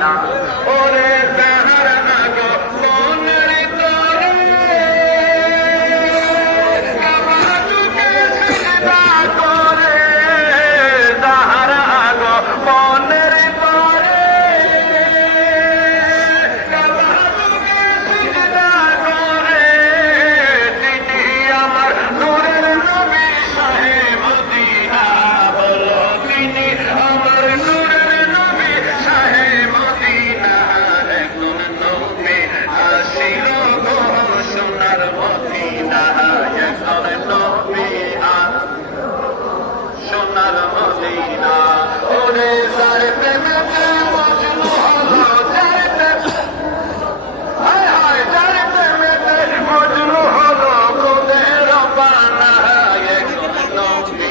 Medina ওরে তাহারা আগো মনের তরে কাবাতুকে সিজদা করে তাহারা আগো মনের তরে কাবাতুকে সিজদা করে তিনি আমার নূরের নবী শাহে মদিনা বলো তিনি আমার নূরের নবী শাহে মদিনা এখন নবী আসিল গো সোনার মদিনা এখন নবী সোনার মদিনা ওরে যার প্রেমেতে মজনু হলো যার প্রেমে হায় হায় যার প্রেমেতে মজনু হলো কোদের পানা এখন নবী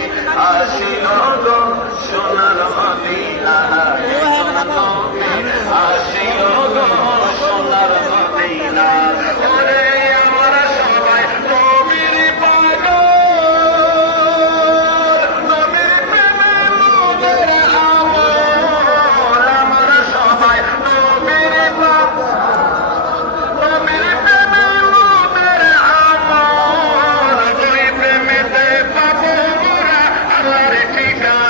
আসিল গো সোনার মদিনা এখন নবী আসিল গো সোনার মদিনা ওরে আমরা সবাই নবীর পাগল নবীর প্রেমে মোদের আমল আমরা সবাই নবীর পাগল নবীর প্রেমে মোদের আমল ওই প্রেমেতে পাবো মোরা আল্লাহর ঠিকানা